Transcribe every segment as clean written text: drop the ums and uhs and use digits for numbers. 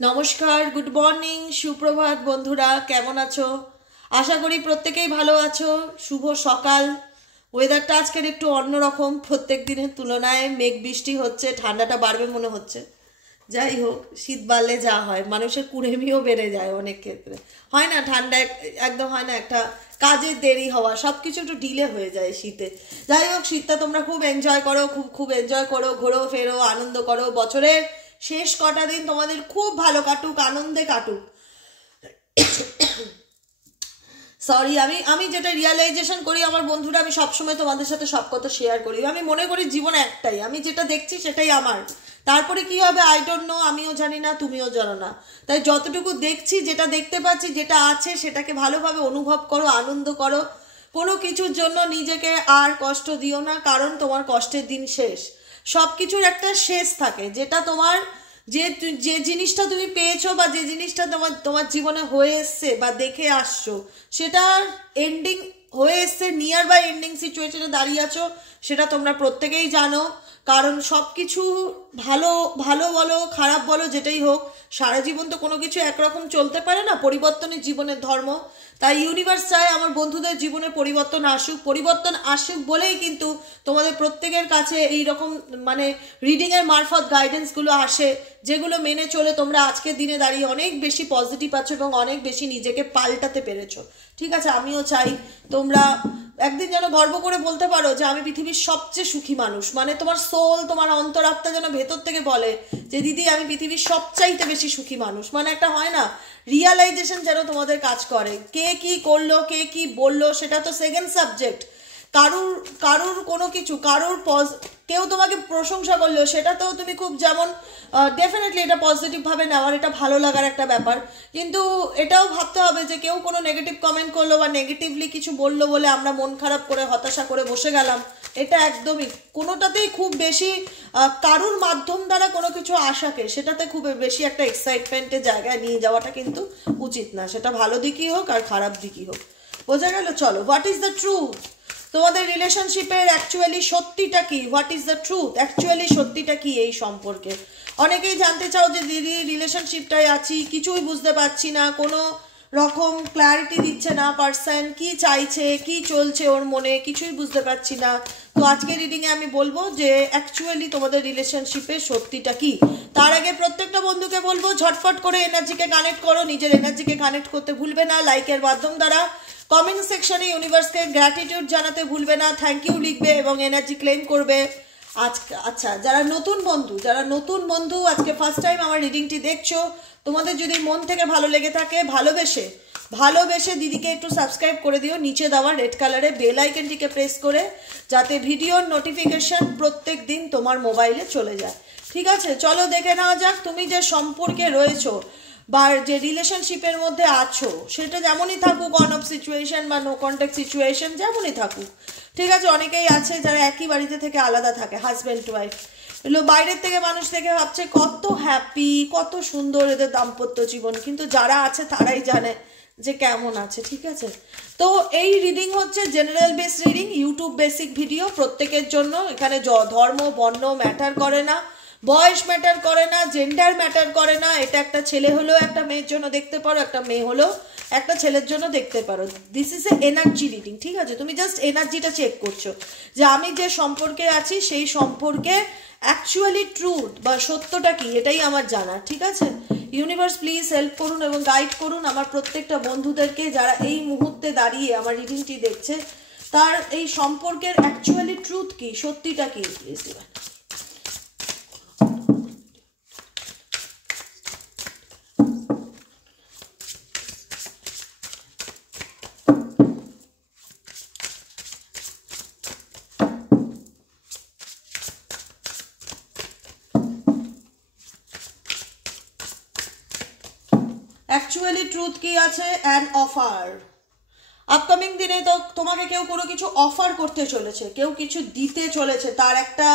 নমস্কার, good morning, সুপ্রভাত বন্ধুরা, কেমন আছো? আশা করি প্রত্যেকেই ভালো আছো। শুভ সকাল। ওয়েদারটা আজকের একটু অন্যরকম, প্রত্যেক দিনের তুলনায় মেঘ বৃষ্টি হচ্ছে, ঠান্ডাটা বাড়বে মনে হচ্ছে। যাই হোক, শীত বাড়লে যা হয়, মানুষের কুড়েমিও বেড়ে যায় অনেক ক্ষেত্রে। হয় না ঠান্ডা একদম হয় না, একটা কাজের দেরি হওয়া, সব কিছু একটু ডিলে হয়ে যায় শীতে। যাই হোক, শীতটা তোমরা খুব এনজয় করো, খুব খুব এনজয় করো, ঘোরো ফেরো, আনন্দ করো। বছরের শেষ কটা দিন তোমাদের খুব ভালো কাটুক, আনন্দে কাটুক। সরি, আমি আমি যেটা রিয়ালাইজেশন করি আমার বন্ধুরা, আমি সবসময় তোমাদের সাথে সব কথা শেয়ার করি। আমি মনে করি জীবন একটাই, আমি যেটা দেখছি সেটাই আমার। তারপরে কি হবে আই ডোন্ট নো, আমিও জানি না, তুমিও জানো না। তাই যতটুকু দেখছি, যেটা দেখতে পাচ্ছি, যেটা আছে সেটাকে ভালোভাবে অনুভব করো, আনন্দ করো। কোনো কিছুর জন্য নিজেকে আর কষ্ট দিও না, কারণ তোমার কষ্টের দিন শেষ। সব কিছুর একটা শেষ থাকে, যেটা তোমার যে যে জিনিসটা তুমি পেয়েছো বা যে জিনিসটা তোমার তোমার জীবনে হয়ে এসছে বা দেখে আসছো, সেটার এন্ডিং হয়ে এসছে, নিয়ার বাই এন্ডিং সিচুয়েশনে দাঁড়িয়ে আছো, সেটা তোমরা প্রত্যেকেই জানো। কারণ সব কিছু ভালো ভালো বলো খারাপ বলো যেটাই হোক, সারা জীবন তো কোনো কিছু একরকম চলতে পারে না, পরিবর্তনের জীবনের ধর্ম। তাই ইউনিভার্স চায় আমার বন্ধুদের জীবনে পরিবর্তন আসুক, পরিবর্তন আসুক বলেই কিন্তু তোমাদের প্রত্যেকের কাছে এই রকম মানে রিডিংয়ের মারফত গাইডেন্সগুলো আসে, যেগুলো মেনে চলে তোমরা আজকের দিনে দাঁড়িয়ে অনেক বেশি পজিটিভ আছো এবং অনেক বেশি নিজেকে পাল্টাতে পেরেছো। ঠিক আছে, আমিও চাই তোমরা একদিন যেন গর্ব করে বলতে পারো যে আমি পৃথিবীর সবচেয়ে সুখী মানুষ। মানে তোমার সোল, তোমার অন্তরাত্মা যেন ভেতর থেকে বলে যে দিদি আমি পৃথিবীর সবচাইতে বেশি সুখী মানুষ। মানে একটা হয় না রিয়ালাইজেশন, যেন তোমাদের কাজ করে। কে কি করলো, কে কি বললো, সেটা তো সেকেন্ড সাবজেক্ট। কারুর কারুর কোনো কিছু, কেউ তোমাকে প্রশংসা করলো, সেটাতেও তুমি খুব যেমন ডেফিনেটলি এটা পজিটিভভাবে নেওয়ার, এটা ভালো লাগার একটা ব্যাপার। কিন্তু এটাও ভাবতে হবে যে কেউ কোনো নেগেটিভ কমেন্ট করলো বা নেগেটিভলি কিছু বললো বলে আমরা মন খারাপ করে হতাশা করে বসে গেলাম, এটা একদমই কোনোটাতেই খুব বেশি কারুর মাধ্যম দ্বারা কোনো কিছু আশাকে সেটাতে খুব বেশি একটা এক্সাইটমেন্টের জায়গায় নিয়ে যাওয়াটা কিন্তু উচিত না, সেটা ভালো দিকই হোক আর খারাপ দিকই হোক। বোঝা গেল? চলো, হোয়াট ইজ দ্য ট্রুথ? তোমাদের রিলেশনশিপের অ্যাকচুয়ালি সত্যিটা কি? What is the truth? Actually সত্যিটা কি এই সম্পর্কে? অনেকেই জানতে চাও যে দিদি রিলেশনশিপটায় আছি, কিছুই বুঝতে পারছি না, কোনো রকম ক্ল্যারিটি দিচ্ছে না পার্সন, কি চাইছে, কি চলছে ওর মনে, কিছুই বুঝতে পারছি না। তো আজকে রিডিংয়ে আমি বলবো যে অ্যাকচুয়ালি তোমাদের রিলেশনশিপের সত্যিটা কি। তার আগে প্রত্যেকটা বন্ধুকে বলবো ঝটফট করে এনার্জিকে কানেক্ট করো, নিজের এনার্জিকে কানেক্ট করতে ভুলবে না লাইকের মাধ্যম দ্বারা। কমেন্ট সেকশনে ইউনিভার্সকে গ্র্যাটিটিউড জানাতে ভুলবে না, থ্যাংক ইউ লিখবে এবং এনার্জি ক্লেম করবে। আচ্ছা, যারা নতুন বন্ধু আজকে ফার্স্ট টাইম আমার রিডিংটি দেখছো, তোমাদের যদি মন থেকে ভালো লেগে থাকে, ভালোবেসে দিদিকে একটু সাবস্ক্রাইব করে দিও, নিচে দেওয়া রেড কালারে বেল আইকনটিকে প্রেস করে, যাতে ভিডিওর নোটিফিকেশন প্রত্যেক দিন তোমার মোবাইলে চলে যায়। ঠিক আছে, চলো দেখে নেওয়া যাক তুমি যে সম্পর্কে রয়েছো বা যে রিলেশনশিপের মধ্যে আছো, সেটা যেমনই থাকুক, অন অফ সিচুয়েশন বা নো কন্ট্যাক্ট সিচুয়েশন যেমনই থাকুক। ঠিক আছে, অনেকেই আছে যারা একই বাড়িতে থেকে আলাদা থাকে, হাজব্যান্ড ওয়াইফ, এগুলো বাইরের থেকে মানুষ দেখে ভাবছে কত হ্যাপি, কত সুন্দর এদের দাম্পত্য জীবন, কিন্তু যারা আছে তারাই জানে যে কেমন আছে। ঠিক আছে, তো এই রিডিং হচ্ছে general base reading, YouTube basic video প্রত্যেকের জন্য। এখানে ধর্ম বর্ণ ম্যাটার করে না, বয়স ম্যাটার করে না, জেন্ডার ম্যাটার করে না। এটা একটা ছেলে হলেও একটা মেয়ের জন্য দেখতে পারো, একটা মেয়ে হলেও একটা ছেলের জন্য দেখতে পারো। This is a energy reading. ঠিক আছে, তুমি জাস্ট এনার্জিটা চেক করছো যে আমি যে সম্পর্কে আছি সেই সম্পর্কে অ্যাকচুয়ালি ট্রুথ বা সত্যটা কি, এটাই আমার জানা। ঠিক আছে, ইউনিভার্স প্লিজ হেল্প করুন এবং গাইড করুন আমার প্রত্যেকটা বন্ধুদেরকে যারা এই মুহূর্তে দাঁড়িয়ে আমার রিডিংটি দেখছে, তার এই সম্পর্কের অ্যাকচুয়ালি ট্রুথ কি, সত্যিটা কি। প্লিজ অ্যাকচুয়ালি ট্রুথ কি আছে? An offer. আপকামিং দিনে তো তোমাকে কেউ কোনো কিছু অফার করতে চলেছে, কেউ কিছু দিতে চলেছে, তার একটা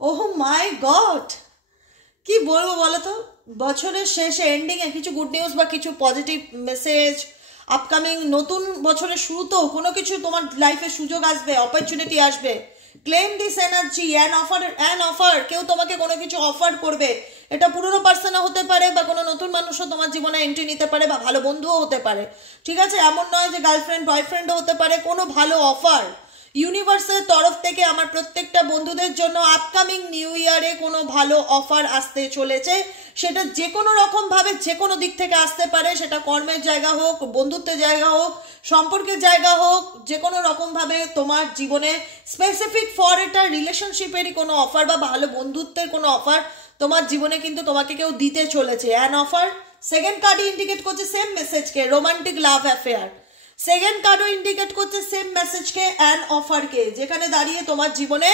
ওহ মাই গড কি বলবো বলো তো, বছরের শেষে এন্ডিংয়ে কিছু গুড নিউজ বা কিছু পজিটিভ মেসেজ, আপকামিং নতুন বছরের শুরুতেও কোনো কিছু তোমার লাইফে সুযোগ আসবে, অপরচুনিটি আসবে। Claim this energy, an offer. কেউ তোমাকে কোনো কিছু অফার করবে, এটা পুরনো পার্সনও হতে পারে, বা কোনো নতুন মানুষও তোমার জীবনে এন্ট্রি নিতে পারে, বা ভালো বন্ধুও হতে পারে, ঠিক আছে? এমন নয় যে গার্লফ্রেন্ড বয়ফ্রেন্ডও হতে পারে। কোনো ভালো অফার ইউনিভার্সের তরফ থেকে আমার প্রত্যেকটা বন্ধুদের জন্য আপকামিং নিউ ইয়ারে কোনো ভালো অফার আসতে চলেছে। সেটা যে কোনো রকমভাবে যে কোনো দিক থেকে আসতে পারে, সেটা কর্মের জায়গা হোক, বন্ধুত্বের জায়গা হোক, সম্পর্কের জায়গা হোক, যে কোনো রকমভাবে তোমার জীবনে স্পেসিফিক ফর এটা রিলেশনশিপেরই কোনো অফার বা ভালো বন্ধুত্বের কোনো অফার তোমার জীবনে কিন্তু তোমাকে কেউ দিতে চলেছে। An offer. সেকেন্ড কার্ডই ইন্ডিকেট করছে সেম মেসেজকে, রোমান্টিক লাভ অ্যাফেয়ার। সেকেন্ড কার্ডও ইন্ডিকেট করছে সেম মেসেজকে, অ্যান অফারকে, যেখানে দাঁড়িয়ে তোমার জীবনে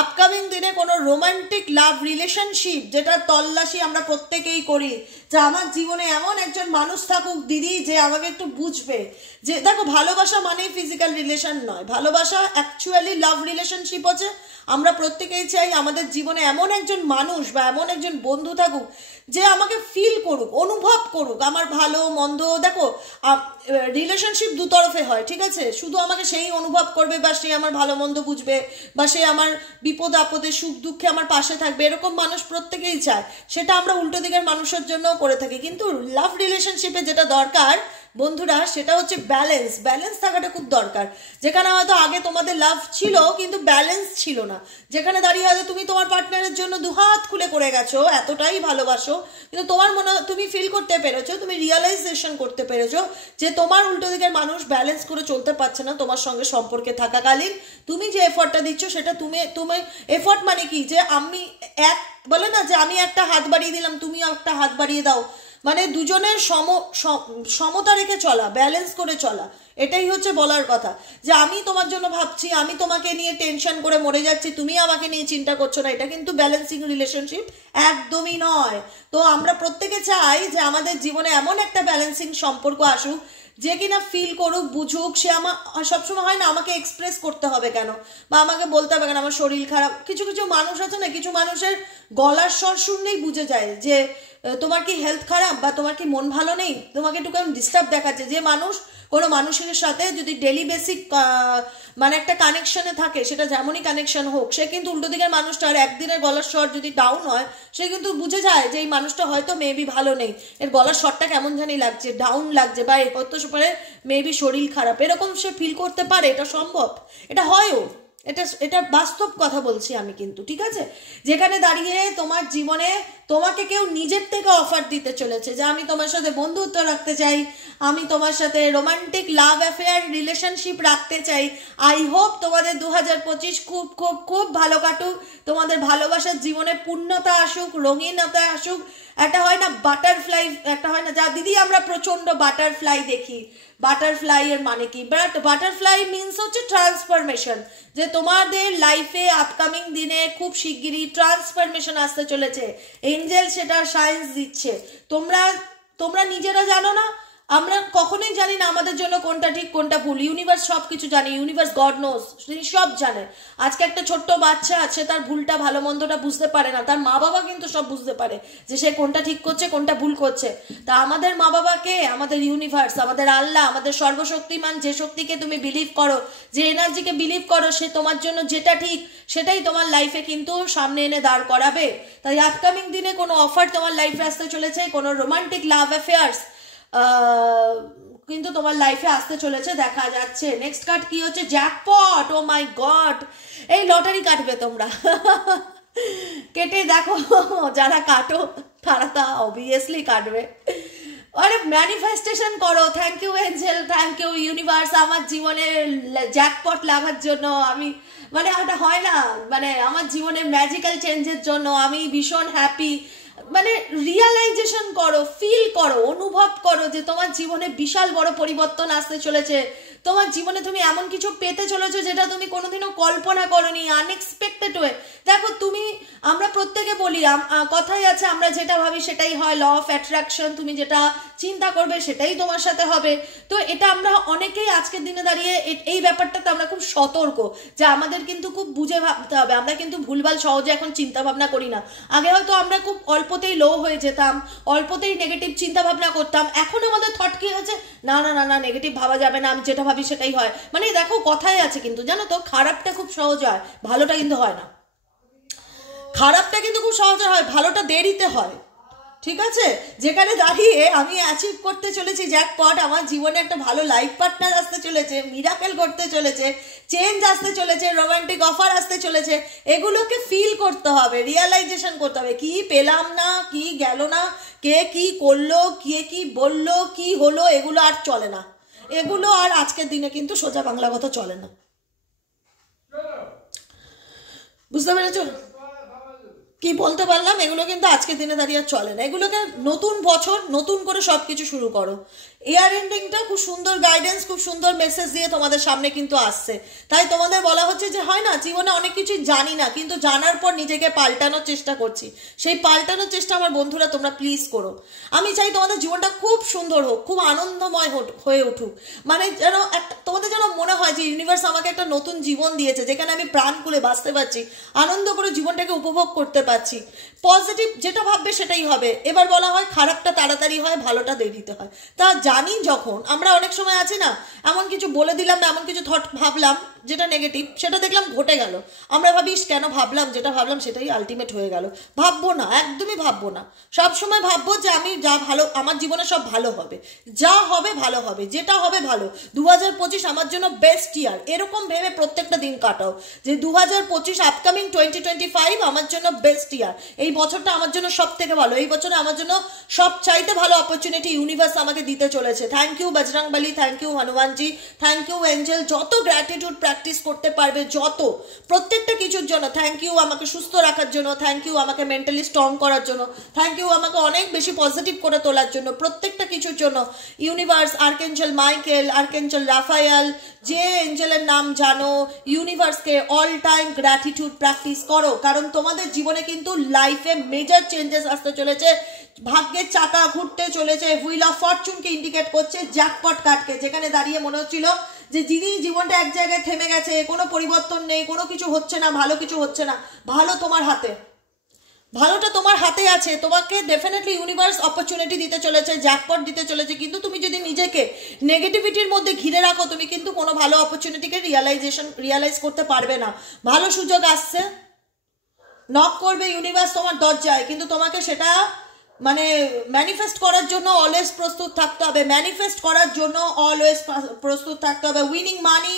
আপকামিং দিনে কোনো রোমান্টিক লাভ রিলেশনশিপ, যেটা তল্লাশি আমরা প্রত্যেকেই করি, যে আমার জীবনে এমন একজন মানুষ থাকুক দিদি যে আমাকে একটু বুঝবে। যে দেখো, ভালোবাসা মানেই ফিজিক্যাল রিলেশন নয়, ভালোবাসা অ্যাকচুয়ালি লাভ রিলেশনশিপ হচ্ছে। আমরা প্রত্যেকেই চাই আমাদের জীবনে এমন একজন মানুষ বা এমন একজন বন্ধু থাকুক যে আমাকে ফিল করুক, অনুভব করুক আমার ভালো মন্দ। দেখো, রিলেশনশিপ দুতরফে হয়, ঠিক আছে? শুধু আমাকে সেই অনুভব করবে বা সে আমার ভালো মন্দ বুঝবে বা সে আমার বিপদ আপদে সুখ দুঃখে আমার পাশে থাকবে, এরকম মানুষ প্রত্যেকেই চায়। সেটা আমরা উল্টো দিকের মানুষের জন্যও করে থাকি। কিন্তু লাভ রিলেশনশিপে যেটা দরকার বন্ধুরা, সেটা হচ্ছে ব্যালেন্স। ব্যালেন্স থাকাটা খুব দরকার। যেখানে হয়তো আগে তোমাদের লাভ ছিল কিন্তু ব্যালেন্স ছিল না, যেখানে দাঁড়িয়ে হয়তো তুমি তোমার পার্টনারের জন্য দুহাত খুলে করে গেছো, এতটাই ভালোবাসো, কিন্তু তোমার মনে তুমি ফিল করতে পেরেছো, তুমি রিয়েলাইজেশন করতে পেরেছো যে তোমার উল্টো দিকের মানুষ ব্যালেন্স করে চলতে পারছে না তোমার সঙ্গে সম্পর্কে থাকাকালীন। তুমি যে এফর্টটা দিচ্ছ সেটা তুমি এফর্ট মানে কি, যে আমি এক বলে না যে আমি একটা হাত বাড়িয়ে দিলাম তুমিও একটা হাত বাড়িয়ে দাও, মানে দুজনের সমতা রেখে চলা, ব্যালেন্স করে চলা, এটাই হচ্ছে বলার কথা। যে আমি তোমার জন্য ভাবছি, আমি তোমাকে নিয়ে টেনশন করে মরে যাচ্ছি, তুমি আমাকে নিয়ে চিন্তা করছো না, এটা কিন্তু ব্যালেন্সিং রিলেশনশিপ একদমই নয়। তো আমরা প্রত্যেকে চাই যে আমাদের জীবনে এমন একটা ব্যালেন্সিং সম্পর্ক আসুক যে কিনা ফিল করুক, বুঝুক। সে আমার সবসময় হয় না আমাকে এক্সপ্রেস করতে হবে কেন বা আমাকে বলতে হবে কেন আমার শরীর খারাপ। কিছু কিছু মানুষ আছে না, কিছু মানুষের গলার স্বর শুনলেই বুঝে যায় যে তোমার কি হেলথ খারাপ বা তোমার কি মন ভালো নেই, তোমাকে একটু কেমন ডিস্টার্ব দেখাচ্ছে। যে মানুষ কোনো মানুষের সাথে যদি ডেলি বেসিক মানে একটা কানেকশনে থাকে, সেটা যেমনই কানেকশন হোক, সে কিন্তু উল্টো দিকের মানুষটার একদিনের গলার স্বর যদি ডাউন হয়, সে কিন্তু বুঝে যায় যে এই মানুষটা হয়তো মেবি ভালো নেই, এর গলার স্বরটা কেমন জানি লাগছে, ডাউন লাগছে, বা হতে পারে মেবি শরীর খারাপ, এরকম সে ফিল করতে পারে। এটা সম্ভব, এটা হয়ও, এটা বাস্তব কথা বলছি আমি কিন্তু, ঠিক আছে? যেখানে দাঁড়িয়ে তোমার জীবনে তোমাকে কেউ নিজের থেকে অফার দিতে চলেছে যে আমি তোমার সাথে বন্ধুত্ব রাখতে চাই, আমি তোমার সাথে রোমান্টিক লাভ অ্যাফেয়ার রিলেশনশিপ রাখতে চাই। আই হোপ তোমাদের 2025 খুব খুব খুব ভালো কাটুক, তোমাদের ভালোবাসার জীবনে পূর্ণতা আসুক, রঙিনতা আসুক। একটা হয় না বাটারফ্লাই, একটা হয় না যা দিদি আমরা প্রচন্ড বাটারফ্লাই দেখি, বাটারফ্লাই এর মানে কি? বাট বাটারফ্লাই মিনস হচ্ছে ট্রান্সফরমেশন, যে তোমাদের লাইফে আপকামিং দিনে খুব শিগগিরই ট্রান্সফরমেশন আসতে চলেছে। এঞ্জেল সেটা সায়েন্স দিচ্ছে, তোমরা নিজেরা জানো না, আমরা কখনোই জানি না আমাদের জন্য কোনটা ঠিক কোনটা ভুল। ইউনিভার্স সব কিছু জানে, ইউনিভার্স গড নোজ, তিনি সব জানে। আজকে একটা ছোট্ট বাচ্চা আছে, তার ভুলটা ভালো মন্দটা বুঝতে পারে না, তার মা বাবা কিন্তু সব বুঝতে পারে যে সে কোনটা ঠিক করছে কোনটা ভুল করছে। তা আমাদের মা বাবাকে, আমাদের ইউনিভার্স, আমাদের আল্লাহ, আমাদের সর্বশক্তিমান যে শক্তিকে তুমি বিলিভ করো, যে এনার্জিকে বিলিভ করো, সে তোমার জন্য যেটা ঠিক সেটাই তোমার লাইফে কিন্তু সামনে এনে দাঁড় করাবে। তাই আপকামিং দিনে কোনো অফার তোমার লাইফে আসতে চলেছে, কোনো রোমান্টিক লাভ অ্যাফেয়ার্স কিন্তু তোমার লাইফে আসতে চলেছে, দেখা যাচ্ছে। নেক্সট কার্ড কি হচ্ছে? জ্যাকপট। ও মাই গড, এই লটারি কাটবে তোমরা কেটে দেখো, যারা কাটো তারা তা অবভিয়াসলি কাটবে। আরে ম্যানিফেস্টেশন করো, thank you angel, thank you universe আমার জীবনে জ্যাকপট লাগার জন্য। আমি মানে ওটা হয় না, মানে আমার জীবনে ম্যাজিক্যাল চেঞ্জের জন্য আমি ভীষণ হ্যাপি। মানে রিয়ালাইজেশন করো, ফিল করো, অনুভব করো যে তোমার জীবনে বিশাল বড় পরিবর্তন আসতে চলেছে। তোমার জীবনে তুমি এমন কিছু পেতে চলেছো যেটা তুমি কোনোদিনও কল্পনা করোনি, আনএক্সপেক্টেড ওয়ে। দেখো আমরা প্রত্যেকে বলি, কথাই আছে আমরা যেটা ভাবি সেটাই হয়, ল অফ অ্যাট্রাকশন, তুমি যেটা চিন্তা করবে সেটাই তোমার সাথে হবে। তো এটা আমরা অনেকেই আজকের দিনে দাঁড়িয়ে এই ব্যাপারটাতে আমরা খুব সতর্ক যে আমাদের কিন্তু খুব বুঝে ভাবতে হবে। আমরা কিন্তু ভুলভাল সহজে এখন চিন্তা ভাবনা করি না। আগে হয়তো আমরা খুব অল্পতেই লো হয়ে যেতাম, অল্পতেই নেগেটিভ চিন্তা ভাবনা করতাম। এখন আমাদের থট কি হচ্ছে, না না না না নেগেটিভ ভাবা যাবে না, আমি যেটা ভাবি সেটাই হয়। মানে দেখো কথাই আছে কিন্তু, জানো তো, খারাপটা খুব সহজ হয়, ভালোটা কিন্তু হয় না। খারাপটা কিন্তু খুব সহজে হয়, ভালোটা দেরিতে হয়। ঠিক আছে, যেখানে দাঁড়িয়ে আমি অ্যাচিভ করতে চলেছি জ্যাকপট, আমার জীবনে একটা ভালো লাইফ পার্টনার আসতে চলেছে, মিরাকেল ঘটতে চলেছে, চেঞ্জ আসতে চলেছে, রোমান্টিক অফার আসতে চলেছে, এগুলোকে ফিল করতে হবে, রিয়ালাইজেশন করতে হবে। কি পেলাম না, কি গেল না, কে কি করলো, কে কি বললো, কি হলো, এগুলো আর চলে না, এগুলো আর আজকের দিনে কিন্তু সোজা বাংলা কথা চলে না। বুঝতে পেরেছো কি বলতে পারলাম? এগুলো কিন্তু আজকের দিনে দাঁড়িয়ে চলে না। এগুলোকে নতুন বছর নতুন করে সব কিছু শুরু করো। ইয়ার এন্ডিংটা খুব সুন্দর গাইডেন্স, খুব সুন্দর মেসেজ দিয়ে তোমাদের সামনে কিন্তু আসছে। তাই তোমাদের বলা হচ্ছে যে হয় না, জীবনে অনেক কিছুই জানি না, কিন্তু জানার পর নিজেকে পাল্টানোর চেষ্টা করছি। সেই পাল্টানোর চেষ্টা আমার বন্ধুরা তোমরা প্লিজ করো। আমি চাই তোমাদের জীবনটা খুব সুন্দর হোক, খুব আনন্দময় হয়ে উঠুক। মানে যেন একটা তোমাদের যেন মনে হয় যে ইউনিভার্স আমাকে একটা নতুন জীবন দিয়েছে, যেখানে আমি প্রাণ খুলে বাঁচতে পারছি, আনন্দ করে জীবনটাকে উপভোগ করতে পারছি। পজিটিভ যেটা ভাববে সেটাই হবে। এবার বলা হয় খারাপটা তাড়াতাড়ি হয়, ভালোটা দেরিতে হয়। তা জানি যখন আমরা অনেক সময় আছি না, এমন কিছু বলে দিলাম, এমন কিছু থট ভাবলাম যেটা নেগেটিভ, সেটা দেখলাম ঘটে গেল, আমরা ভাবিস কেন ভাবলাম, যেটা ভাবলাম সেটাই আলটিমেট হয়ে গেল। ভাববো না, একদমই ভাববো না। সবসময় ভাববো যে আমি যা ভালো, আমার জীবনে সব ভালো হবে, যা হবে ভালো হবে, যেটা হবে ভালো। 2025 আমার জন্য বেস্ট ইয়ার, এরকম ভেবে প্রত্যেকটা দিন কাটাও যে 2025 আপকামিং 2025 আমার জন্য বেস্ট ইয়ার। এই বছরটা আমার জন্য সব থেকে ভালো, এই বছরে আমার জন্য সব চাইতে ভালো অপরচুনিটি ইউনিভার্স আমাকে দিতে চলেছে। Thank you Bajrangbali, thank you Hanumanji, thank you angel. যত গ্র্যাটিটিউড প্র্যাকটিস করতে পারবে, যত প্রত্যেকটা কিছুর জন্য থ্যাংক ইউ। আমাকে সুস্থ রাখার জন্য থ্যাংক ইউ, আমাকে মেন্টালি স্ট্রং করার জন্য থ্যাংক ইউ, আমাকে অনেক বেশি পজিটিভ করে তোলার জন্য, প্রত্যেকটা কিছুর জন্য universe, archangel Michael, archangel Raphael, যে এঞ্জেলের নাম জানো, ইউনিভার্সকে অল টাইম গ্র্যাটিটিউড প্র্যাকটিস করো। কারণ তোমাদের জীবনে কিন্তু লাইফে মেজর চেঞ্জেস আসতে চলেছে, ভাগ্যের চাকা ঘুরতে চলেছে, হুইল অফ ফরচুনকে ইন্ডিকেট করছে, জ্যাকপট কার্ডকে। যেখানে দাঁড়িয়ে মনে হচ্ছিল যে যিনি জীবনটা এক জায়গায় থেমে গেছে, কোনো পরিবর্তন নেই, কোনো কিছু হচ্ছে না, ভালো কিছু হচ্ছে না, ভালো তোমার হাতে, ভালোটা তোমার হাতে আছে। তোমাকে ডেফিনেটলি ইউনিভার্স অপরচুনিটি দিতে চলেছে, জ্যাকপট দিতে চলেছে। কিন্তু তুমি যদি নিজেকে নেগেটিভিটির মধ্যে ঘিরে রাখো, তুমি কিন্তু কোনো ভালো অপরচুনিটিকে রিয়ালাইজ করতে পারবে না। ভালো সুযোগ আসছে, নক করবে ইউনিভার্স তোমার দরজায়, কিন্তু তোমাকে সেটা মানে ম্যানিফেস্ট করার জন্য অলওয়েজ প্রস্তুত থাকতে হবে, ম্যানিফেস্ট করার জন্য অলওয়েজ প্রস্তুত থাকতে হবে। উইনিং মানি,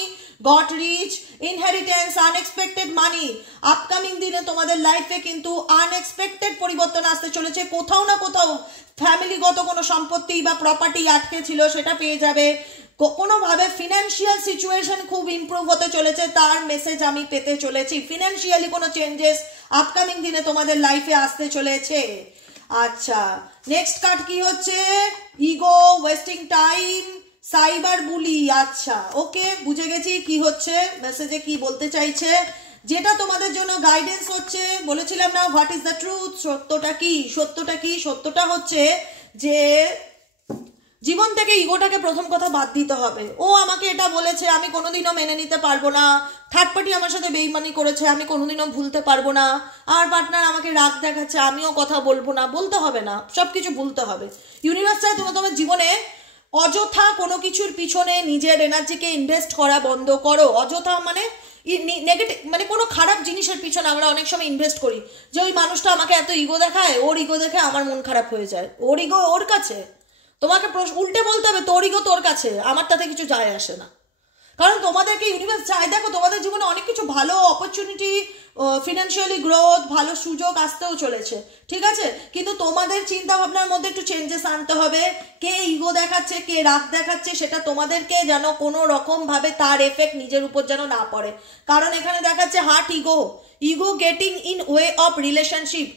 গট রিচ, ইনহেরিটেন্স, আনএক্সপেক্টেড মানি। আপকামিং দিনে তোমাদের লাইফে কিন্তু আনএক্সপেক্টেড পরিবর্তন আসতে চলেছে। কোথাও না কোথাও ফ্যামিলিগত কোনো সম্পত্তি বা প্রপার্টি আটকে ছিল, সেটা পেয়ে যাবে। কোনোভাবে ফিনান্সিয়াল সিচুয়েশন খুব ইমপ্রুভ হতে চলেছে, তার মেসেজ আমি পেতে চলেছি। ফিনান্সিয়ালি কোনো চেঞ্জেস আপকামিং দিনে তোমাদের লাইফে আসতে চলেছে। আচ্ছা, নেক্সট কার্ড কি হচ্ছে? ইগো, ওয়েস্টিং টাইম, সাইবার বুলি। আচ্ছা, ওকে, বুঝে গেছি কি হচ্ছে, মেসেজে কি বলতে চাইছে। যেটা তোমাদের জন্য গাইডেন্স হচ্ছে, বলেছিলাম না হোয়াট ইজ দ্য ট্রুথ, সত্যটা কি? সত্যটা কি? সত্যটা হচ্ছে যে জীবন থেকে ইগোটাকে প্রথম কথা বাদ দিতে হবে। ও আমাকে এটা বলেছে, আমি কোনোদিনও মেনে নিতে পারবো না। থার্ড পার্টি আমার সাথে বেইমানি করেছে, আমি কোনোদিনও ভুলতে পারবো না। আর পার্টনার আমাকে রাগ দেখাচ্ছে, আমিও কথা বলবো না। বলতে হবে না, সব কিছু ভুলতে হবে। ইউনিভার্স চায় তুমি তোমার জীবনে অযথা কোনো কিছুর পিছনে নিজের এনার্জিকে ইনভেস্ট করা বন্ধ করো। অযথা মানে নেগেটিভ, মানে কোনো খারাপ জিনিসের পিছনে আমরা অনেক সময় ইনভেস্ট করি, যে ওই মানুষটা আমাকে এত ইগো দেখায়, ওর ইগো দেখে আমার মন খারাপ হয়ে যায়। ওর ইগো ওর কাছে, তোমাকে উল্টে বলতে হবে তোর ইগো তোর কাছে, আমার তাতে কিছু যায় আসে না। কারণ তোমাদেরকে ইউনিভার্স চায়, দেখো তোমাদের জীবনে অনেক কিছু ভালো অপরচুনিটি, ফিনান্সিয়ালি গ্রোথ, ভালো সুযোগ আসতেও চলেছে, ঠিক আছে। কিন্তু তোমাদের চিন্তা ভাবনার মধ্যে একটু চেঞ্জেস আনতে হবে। কে ইগো দেখাচ্ছে, কে রাগ দেখাচ্ছে, সেটা তোমাদেরকে যেন কোনো রকম ভাবে তার এফেক্ট নিজের উপর যেন না পড়ে। কারণ এখানে দেখাচ্ছে heart ego, ego getting in way of relationship,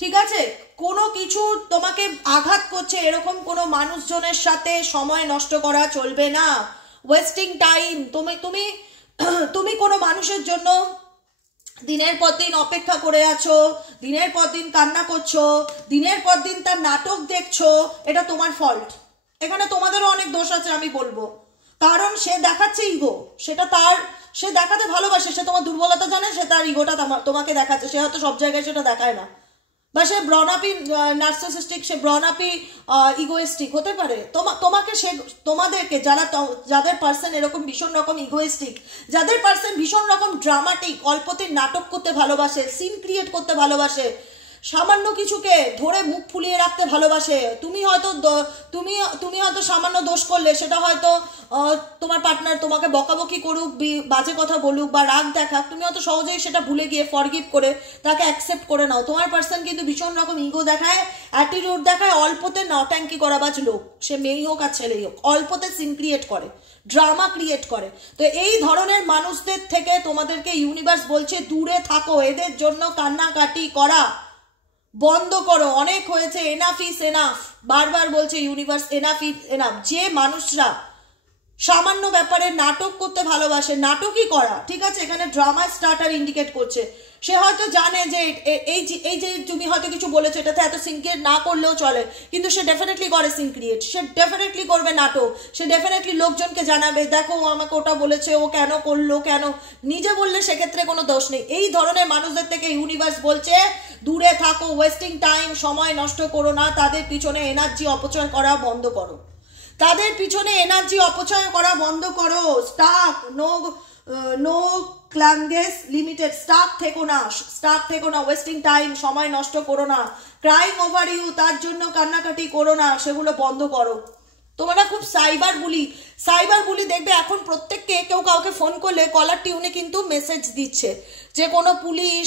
ঠিক আছে। কোনো কিছু তোমাকে আঘাত করছে, এরকম কোনো মানুষজনের সাথে সময় নষ্ট করা চলবে না। ওয়েস্টিং টাইম, তুমি কোনো মানুষের জন্য দিনের পর দিন অপেক্ষা করে আছো, দিনের পর দিন কান্না করছো, দিনের পর দিন তার নাটক দেখছো, এটা তোমার ফল্ট। এখানে তোমাদেরও অনেক দোষ আছে আমি বলবো। কারণ সে দেখাচ্ছে ইগো, সেটা তার, সে দেখাতে ভালোবাসে, সে তোমার দুর্বলতা জানে, সে তার ইগোটা তোমাকে দেখাচ্ছে। সে হয়তো সব জায়গায় সেটা দেখায় না, বা সে ব্রনাপি নার্সিসিস্টিক, সে ব্রনাপি ইগোয়েস্টিক হতে পারে। তোমাকে সে, তোমাদেরকে যাদের পার্সন এরকম ভীষণ রকম ইগোয়েস্টিক, যাদের পার্সন ভীষণ রকম ড্রামাটিক, অল্পতে নাটক করতে ভালোবাসে, সিন ক্রিয়েট করতে ভালোবাসে, সামান্য কিছুকে ধরে মুখ ফুলিয়ে রাখতে ভালোবাসে। তুমি হয়তো তুমি হয়তো সামান্য দোষ করলে, সেটা হয়তো তোমার পার্টনার তোমাকে বকাবকি করুক, বাজে কথা বলুক বা রাগ দেখাক, তুমি হয়তো সহজেই সেটা ভুলে গিয়ে ফরগিভ করে তাকে অ্যাকসেপ্ট করে নাও। তোমার পার্সন কিন্তু ভীষণ রকম ইগো দেখায়, অ্যাটিটিউড দেখায়, অল্পতে নট্যাঙ্কি করাবাজ লোক, সে মেয়েই হোক আর ছেলেই হোক, অল্পতে সিন ক্রিয়েট করে, ড্রামা ক্রিয়েট করে। তো এই ধরনের মানুষদের থেকে তোমাদেরকে ইউনিভার্স বলছে দূরে থাকো, এদের জন্য কান্নাকাটি করা বন্ধ করো, অনেক হয়েছে, এনাফ ইজ এনাফ। বারবার বলছে ইউনিভার্স এনাফ ইজ এনাফ। যে মানুষরা সামান্য ব্যাপারে নাটক করতে ভালোবাসে, নাটকই করা, ঠিক আছে, এখানে ড্রামা স্টার্টার ইন্ডিকেট করছে, সে হয়তো জানে যে এই যে তুমি হয়তো কিছু বলেছো এটাতে এত সিনক্রিয়েট না করলেও চলে, কিন্তু সে ডেফিনেটলি করে সিনক্রিয়েট, সে ডেফিনেটলি করবে নাটক, সে ডেফিনেটলি লোকজনকে জানাবে দেখো ও আমাকে ওটা বলেছে, ও কেন করলো, কেন নিজে বললে সেক্ষেত্রে কোনো দোষ নেই। এই ধরনের মানুষদের থেকে ইউনিভার্স বলছে দূরে থাকো, ওয়েস্টিং টাইম, সময় নষ্ট করো না, তাদের পিছনে এনার্জি অপচয় করা বন্ধ করো, তাদের পিছনে এনার্জি অপচয় করা বন্ধ করো। স্টাক নো ক্লাঙ্গেস লিমিটেড, স্টাক থেকো না, ওয়েস্টিং টাইম, সময় নষ্ট করো না, ক্রাইং ওভার ইউ, তার জন্য কান্নাকাটি করো না, সেগুলো বন্ধ করো। তোমরা খুব সাইবার বুলি দেখবে এখন প্রত্যেককে কেউ কাউকে ফোন করলে কলার টিউনে কিন্তু মেসেজ দিচ্ছে যে কোনো পুলিশ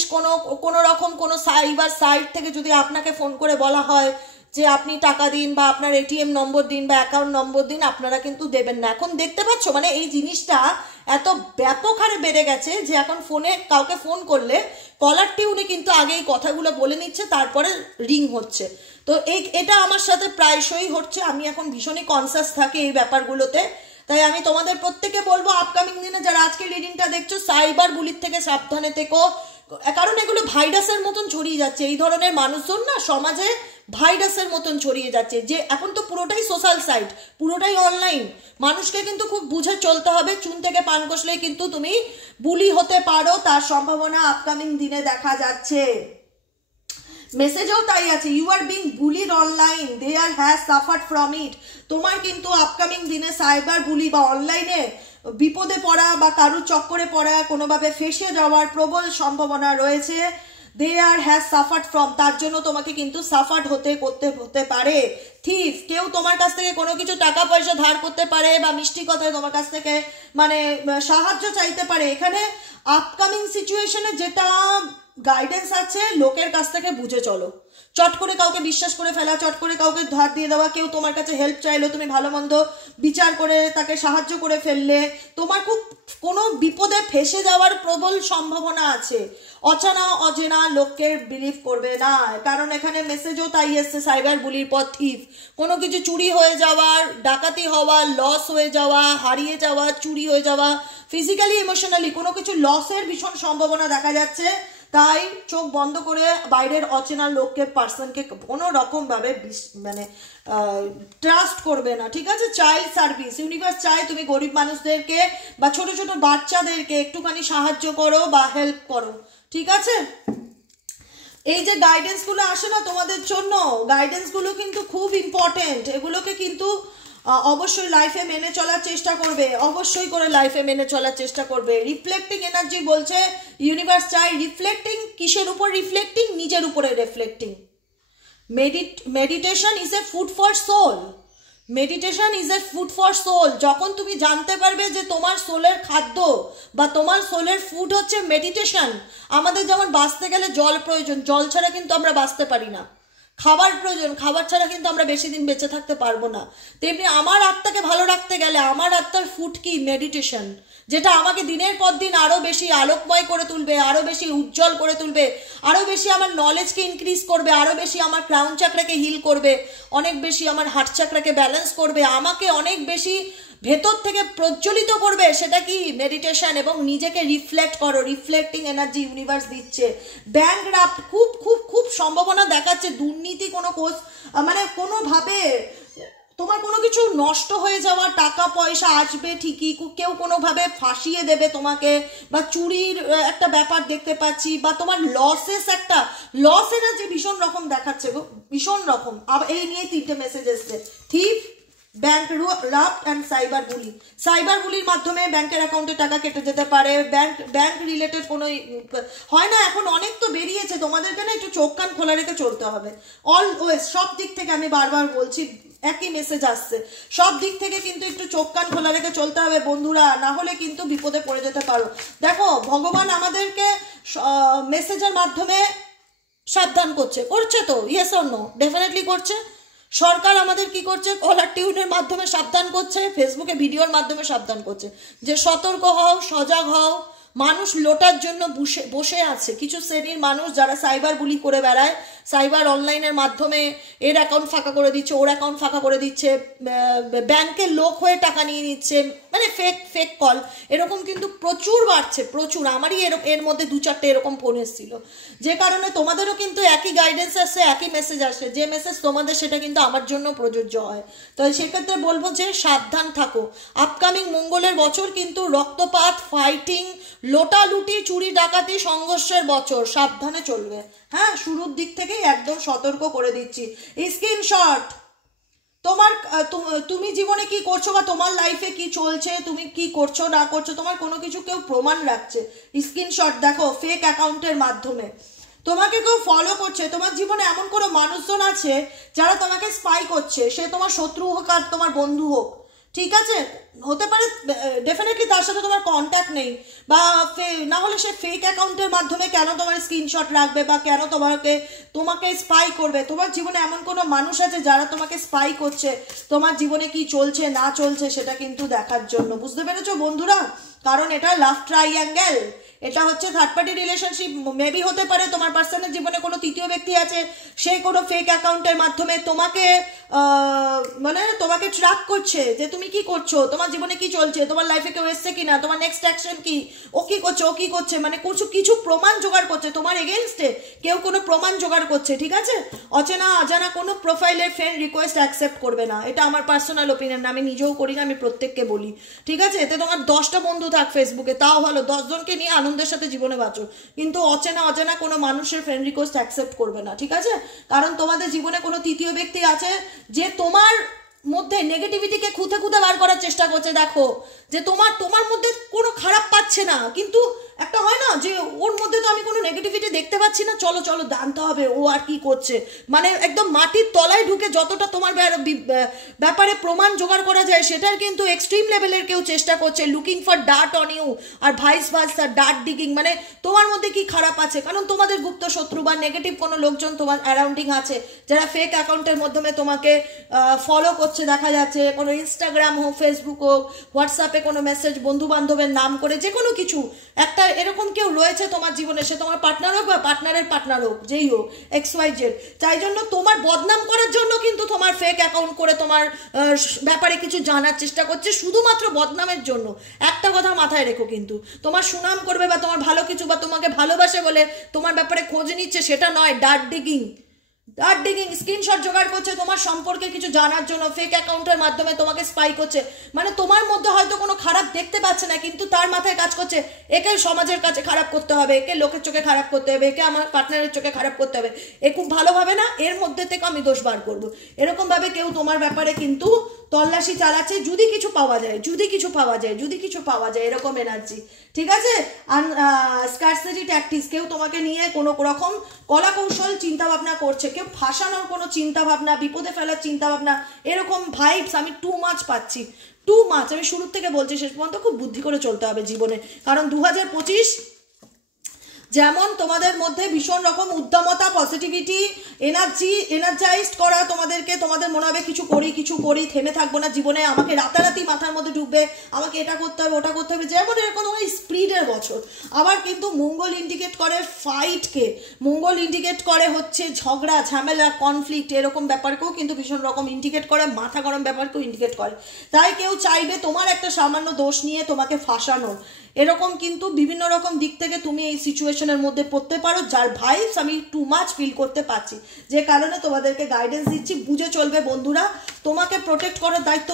কোনো রকম কোনো সাইবার সাইট থেকে যদি আপনাকে ফোন করে বলা হয় যে আপনি টাকা দিন বা আপনার এটিএম নম্বর দিন বা অ্যাকাউন্ট নম্বর দিন, আপনারা কিন্তু দেবেন না। এখন দেখতে পাচ্ছ মানে এই জিনিসটা এত ব্যাপক হারে বেড়ে গেছে যে এখন ফোনে কাউকে ফোন করলে কলার টিউনে কিন্তু আগে এই কথাগুলো বলে নিচ্ছে, তারপরে রিং হচ্ছে। তো এটা আমার সাথে প্রায়শই হচ্ছে, আমি এখন ভীষণই কনসাস থাকি এই ব্যাপারগুলোতে। তাই আমি তোমাদের প্রত্যেকে বলবো আপকামিং দিনে যারা আজকের রিডিংটা দেখছো সাইবার বুলির থেকে সাবধানে থেকো, কারণ এগুলো ভাইরাসের মতন ছড়িয়ে যাচ্ছে। এই ধরনের মানুষজন না সমাজে ভাইরাসের মতন ছড়িয়ে যাচ্ছে, যে এখন তো পুরোটাই সোশ্যাল সাইট, পুরোটাই অনলাইন, মানুষকে কিন্তু খুব বুঝে চলতে হবে। চুন থেকে পান কষলেই কিন্তু তুমি বুলি হতে পারো, তার সম্ভাবনা আপকামিং দিনে দেখা যাচ্ছে। মেসেজও তাই আছে, you are being bullied online, they are has suffered from it. তোমার কিন্তু আপকামিং দিনে সাইবার বুলি বা অনলাইনে বিপদে পড়া বা কারুর চক্করে পড়া, কোনোভাবে ফেসে যাওয়ার প্রবল সম্ভাবনা রয়েছে। দে আর হ্যাজ সাফার্ড ফ্রম, তার জন্য তোমাকে কিন্তু সাফার্ড হতে পারে। থিফ, কেউ তোমার কাছ থেকে কোনো কিছু টাকা পয়সা ধার করতে পারে বা মিষ্টি কথায় তোমার কাছ থেকে মানে সাহায্য চাইতে পারে। এখানে আপকামিং সিচুয়েশনে যেটা গাইডেন্স আছে, লোকের কাছ থেকে বুঝে চলো, চট করে কাউকে বিশ্বাস করে ফেলা, চট করে কাউকে ধার দিয়ে দেওয়া, কেউ তোমার কাছে হেল্প চাইলো, তুমি ভালো মন্দ বিচার করে তাকে সাহায্য করে ফেললে, তোমার খুব কোনো বিপদে ফেসে যাওয়ার প্রবল সম্ভাবনা আছে। অজানা লোককে বিলিভ করবে না, কারণ এখানে মেসেজও তাই এসছে সাইবার বুলির পর থিফ, কোনো কিছু চুরি হয়ে যাওয়ার, ডাকাতি হওয়া, লস হয়ে যাওয়া, হারিয়ে যাওয়া, চুরি হয়ে যাওয়া, ফিজিক্যালি ইমোশনালি কোনো কিছু লসের ভীষণ সম্ভাবনা দেখা যাচ্ছে। তাই চোখ বন্ধ করে বাইরের অচেনা লোককে, পার্সনকে কোনো রকম ভাবে মানে ট্রাস্ট করবে না, ঠিক আছে। চাইল্ড সার্ভিস, ইউনিভার্স চাই তুমি গরিব মানুষদেরকে বা ছোট ছোট বাচ্চাদেরকে একটুখানি সাহায্য করো বা হেল্প করো, ঠিক আছে। এই যে গাইডেন্সগুলো আসে না তোমাদের জন্য, গাইডেন্সগুলো কিন্তু খুব ইম্পর্টেন্ট, এগুলোকে কিন্তু অবশ্যই লাইফে মেনে চলার চেষ্টা করবে, অবশ্যই করে লাইফে মেনে চলার চেষ্টা করবে। রিফ্লেক্টিং এনার্জি বলছে ইউনিভার্স চাই রিফ্লেক্টিং, কিসের উপর রিফ্লেক্টিং? নিজের উপরে reflecting. Meditation is a food for soul, meditation is a food for soul. যখন তুমি জানতে পারবে যে তোমার সোলের খাদ্য বা তোমার সোলের ফুড হচ্ছে মেডিটেশন। আমাদের যেমন বাঁচতে গেলে জল প্রয়োজন, জল ছাড়া কিন্তু আমরা বাঁচতে পারি না, খাবার প্রয়োজন, খাবার ছাড়া কিন্তু আমরা বেশি দিন বেঁচে থাকতে পারবো না। তেমনি আমার আত্মাকে ভালো রাখতে গেলে আমার আত্মার ফুড কি? মেডিটেশন, যেটা আমাকে দিনের পর দিন আরও বেশি আলোকময় করে তুলবে, আরও বেশি উজ্জ্বল করে তুলবে, আরও বেশি আমার নলেজকে ইনক্রিজ করবে, আরও বেশি আমার ক্রাউন চাকরাকে হিল করবে, অনেক বেশি আমার হার্ট চাকরাকে ব্যালেন্স করবে, আমাকে অনেক বেশি ভেতর থেকে প্রজ্বলিত করবে। সেটা কি? মেডিটেশন। এবং নিজেকে রিফ্লেক্ট করো, রিফ্লেক্টিং এনার্জি ইউনিভার্স দিচ্ছে। ব্যাংকরাপ্ট খুব খুব খুব সম্ভাবনা দেখাচ্ছে, দুর্নীতি কোনো মানে কোনোভাবে তোমার কোনো কিছু নষ্ট হয়ে যাওয়া, টাকা পয়সা আসবে ঠিকই, কেউ কোনোভাবে ফাঁসিয়ে দেবে তোমাকে, বা চুরির একটা ব্যাপার দেখতে পাচ্ছি, বা তোমার একটা লস এনার্জি ভীষণ রকম দেখাচ্ছে গো, ভীষণ রকম। এই নিয়ে 3টে মেসেজ এসছে, থিফ, ব্যাংক রাফট অ্যান্ড সাইবার বুলি। সাইবার বুলির মাধ্যমে ব্যাংকের অ্যাকাউন্টে টাকা কেটে যেতে পারে। ব্যাংক রিলেটেড কোনো হয় না, এখন অনেক তো বেরিয়েছে, তোমাদেরকে না একটু চোখ কান খোলা রেখে চলতে হবে অলওয়েজ। সব দিক থেকে আমি বারবার বলছি, একই মেসেজ আসছে, সব দিক থেকে কিন্তু একটু চোখ কান খোলা রেখে চলতে হবে বন্ধুরা, না হলে কিন্তু বিপদে পড়ে যেতে পারো। দেখো ভগবান আমাদেরকে মেসেজের মাধ্যমে সাবধান করছে তো, ইয়েস অর নো? ডেফিনেটলি করছে। সরকার আমাদের কি করছে, কলার টিউনের মাধ্যমে সাবধান করছে, ফেসবুকে ভিডিওর মাধ্যমে সাবধান করছে যে সতর্ক হও, সজাগ হও। মানুষ লোটার জন্য বসে আছে কিছু শ্রেণীর মানুষ যারা সাইবার বুলি করে বেড়ায়, সাইবার অনলাইনের মাধ্যমে এর অ্যাকাউন্ট ফাঁকা করে দিচ্ছে, ওর অ্যাকাউন্ট ফাঁকা করে দিচ্ছে, ব্যাংকের লোক হয়ে টাকা নিয়ে নিচ্ছে, মানে ফেক কল এরকম কিন্তু প্রচুর বাড়ছে, প্রচুর। আমারই এর মধ্যে 2-4টে এরকম ফোন এসেছিল, যে কারণে তোমাদেরও কিন্তু একই গাইডেন্স আসছে, একই মেসেজ আসছে, যে মেসেজ তোমাদের সেটা কিন্তু আমার জন্য প্রযোজ্য হয়। তো সেক্ষেত্রে বলবো যে সাবধান থাকো। আপকামিং মঙ্গলের বছর কিন্তু রক্তপাত, ফাইটিং, লোটালুটি, চুরি ডাকাতি, সংঘর্ষের বছর, সাবধানে চলবে। হ্যাঁ, শুরুর দিক থেকেই একদম সতর্ক করে দিচ্ছি। স্ক্রিনশট, তুমি জীবনে কি করছো বা তোমার লাইফে কি চলছে, তুমি কি করছো না করছো, তোমার কোনো কিছু কেউ প্রমাণ রাখছে, স্ক্রিনশট দেখো ফেক অ্যাকাউন্টের মাধ্যমে। তোমাকে কেউ ফলো করছে, তোমার জীবনে এমন কোনো মানুষজন আছে যারা তোমাকে স্পাই করছে, সে তোমার শত্রু হোক আর তোমার বন্ধু হোক, ঠিক আছে? হতে পারে ডেফিনেটলি তার সাথে তোমার কন্ট্যাক্ট নেই, বা না হলে সে ফেক অ্যাকাউন্টের মাধ্যমে কেন তোমার স্ক্রিনশট রাখবে বা কেন তোমাকে স্পাই করবে। তোমার জীবনে এমন কোনো মানুষ আছে যারা তোমাকে স্পাই করছে তোমার জীবনে কি চলছে না চলছে সেটা কিন্তু দেখার জন্য, বুঝতে পেরেছো বন্ধুরা? কারণ এটা লাভ ট্রাইঅ্যাঙ্গেল, এটা হচ্ছে থার্ড পার্টি রিলেশনশিপ। মেবি হতে পারে তোমার পার্সনের জীবনে কোনো তৃতীয় ব্যক্তি আছে, সে কোনো ফেক অ্যাকাউন্টের মাধ্যমে তোমাকে ট্র্যাক করছে যে তুমি কি করছো, তোমার জীবনে কি চলছে, তোমার লাইফে কেউ এসছে কিনা, তোমার নেক্সট অ্যাকশন কি, ও কি করছে, মানে কিছু প্রমাণ জোগাড় করছে তোমার এগেনস্টে, কেউ কোনো প্রমাণ জোগাড় করছে, ঠিক আছে? অচেনা অজানা কোনো প্রোফাইলের ফ্রেন্ড রিকোয়েস্ট অ্যাকসেপ্ট করবে না, এটা আমার পার্সোনাল ওপিনিয়ন, আমি নিজেও করি না, আমি প্রত্যেককে বলি, ঠিক আছে? এতে তোমার 10টা বন্ধু থাক ফেসবুকে, তাও ভালো, 10 জনকে নিয়ে আনন্দের সাথে জীবনে বাঁচো, কিন্তু অজানা কোনো মানুষের ফ্রেন্ড রিকোয়েস্ট অ্যাকসেপ্ট করবে না, ঠিক আছে? কারণ তোমাদের জীবনে কোনো তৃতীয় ব্যক্তি আছে যে তোমার মধ্যে নেগেটিভিটিকে খুঁতে বার করার চেষ্টা করছে। দেখো যে তোমার মধ্যে কোনো খারাপ পাচ্ছে না, কিন্তু একটা হয় না যে ওর মধ্যে তো আমি কোনো নেগেটিভিটি দেখতে পাচ্ছি না, চলো জানতে হবে ও আর কি করছে, মানে একদম মাটির তলায় ঢুকে যতটা তোমার ব্যাপারে প্রমাণ জোগাড় করা যায় সেটার কিন্তু এক্সট্রিম লেভেলের কেউ চেষ্টা করছে, looking for dirt on you, আর ভাইস ভার্সা, ডার্ট ডিগিং, মানে তোমার মধ্যে কি খারাপ আছে, কারণ তোমাদের গুপ্ত শত্রু বা নেগেটিভ কোনো লোকজন তোমার অ্যারাউন্ডিং আছে যারা ফেক অ্যাকাউন্টের মাধ্যমে তোমাকে ফলো করছে, দেখা যাচ্ছে কোনো ইনস্টাগ্রাম হোক, ফেসবুক হোক, হোয়াটসঅ্যাপে কোনো মেসেজ, বন্ধু বান্ধবের নাম করে যে কোনো কিছু একটা এরকম কেউ রয়েছে তোমার জীবনে, সে তোমার পার্টনার হোক বা পার্টনারের পার্টনার হোক, যেই হোক, XYZ, তাই জন্য তোমার বদনাম করার জন্য কিন্তু তোমার ফেক অ্যাকাউন্ট করে তোমার ব্যাপারে কিছু জানার চেষ্টা করছে, শুধুমাত্র বদনামের জন্য। একটা কথা মাথায় রেখো, কিন্তু তোমার সুনাম করবে বা তোমার ভালো কিছু বা তোমাকে ভালোবাসে বলে তোমার ব্যাপারে খোঁজ নিচ্ছে সেটা নয়, ডার্ট ডিগিং, স্ক্রিনশট জোগাড় করছে তোমার সম্পর্কে কিছু জানার জন্য, ফেক অ্যাকাউন্টের মাধ্যমে তোমাকে স্পাই করছে, মানে তোমার মধ্যে হয়তো কোনো খারাপ দেখতে পাচ্ছে না, কিন্তু তার মাথায় কাজ করছে একে সমাজের কাছে খারাপ করতে হবে, একে লোকের চোখে খারাপ করতে হবে, একে আমার পার্টনারের চোখে খারাপ করতে হবে, এ খুব ভালোভাবে না, এর মধ্যে থেকে আমি দোষ বার করবো, এরকম ভাবে কেউ তোমার ব্যাপারে কিন্তু তল্লাশি চালাচ্ছে, যদি কিছু পাওয়া যায় এরকম এনার্জি, ঠিক আছে? স্কারসিটি ট্যাকটিক্স, কেউ তোমাকে নিয়ে কোনো রকম কলা কৌশল চিন্তা ভাবনা করছে, কেউ ফাঁসানোর কোনো চিন্তা ভাবনা, বিপদে ফেলার চিন্তা ভাবনা, এরকম ভাইবস আমি টু মাচ পাচ্ছি, আমি শুরুর থেকে বলছি শেষ পর্যন্ত খুব বুদ্ধি করে চলতে হবে জীবনে, কারণ 2025 যেমন তোমাদের মধ্যে ভীষণ রকম উদ্যমতা, পজিটিভিটি, এনার্জাইজড করা, তোমাদের মনে হবে কিছু করি, থেমে থাকবো না জীবনে, আমাকে রাতারাতি মাথার মধ্যে ঢুকবে, আমাকে এটা করতে হবে ওটা করতে হবে, যেমন এরকম স্পিডের বছর। আবার কিন্তু মঙ্গল ইন্ডিকেট করে ফাইটকে, মঙ্গল ইন্ডিকেট করে হচ্ছে ঝগড়া, ঝামেলা, কনফ্লিক্ট, এরকম ব্যাপারকেও কিন্তু ভীষণ রকম ইন্ডিকেট করে, মাথা গরম ব্যাপারকেও ইন্ডিকেট করে। তাই কেউ চাইবে তোমার একটা সামান্য দোষ নিয়ে তোমাকে ফাঁসানোর, এরকম কিন্তু বিভিন্ন রকম দিক থেকে তুমি এই সিচুয়েশনের মধ্যে পড়তে পারো, যার ভাইবস আমি টু মাচ ফিল করতে পারছি, যে কারণে তোমাদেরকে গাইডেন্স দিচ্ছি, বুঝে চলবে বন্ধুরা। তোমাকে প্রোটেক্ট করার দায়িত্ব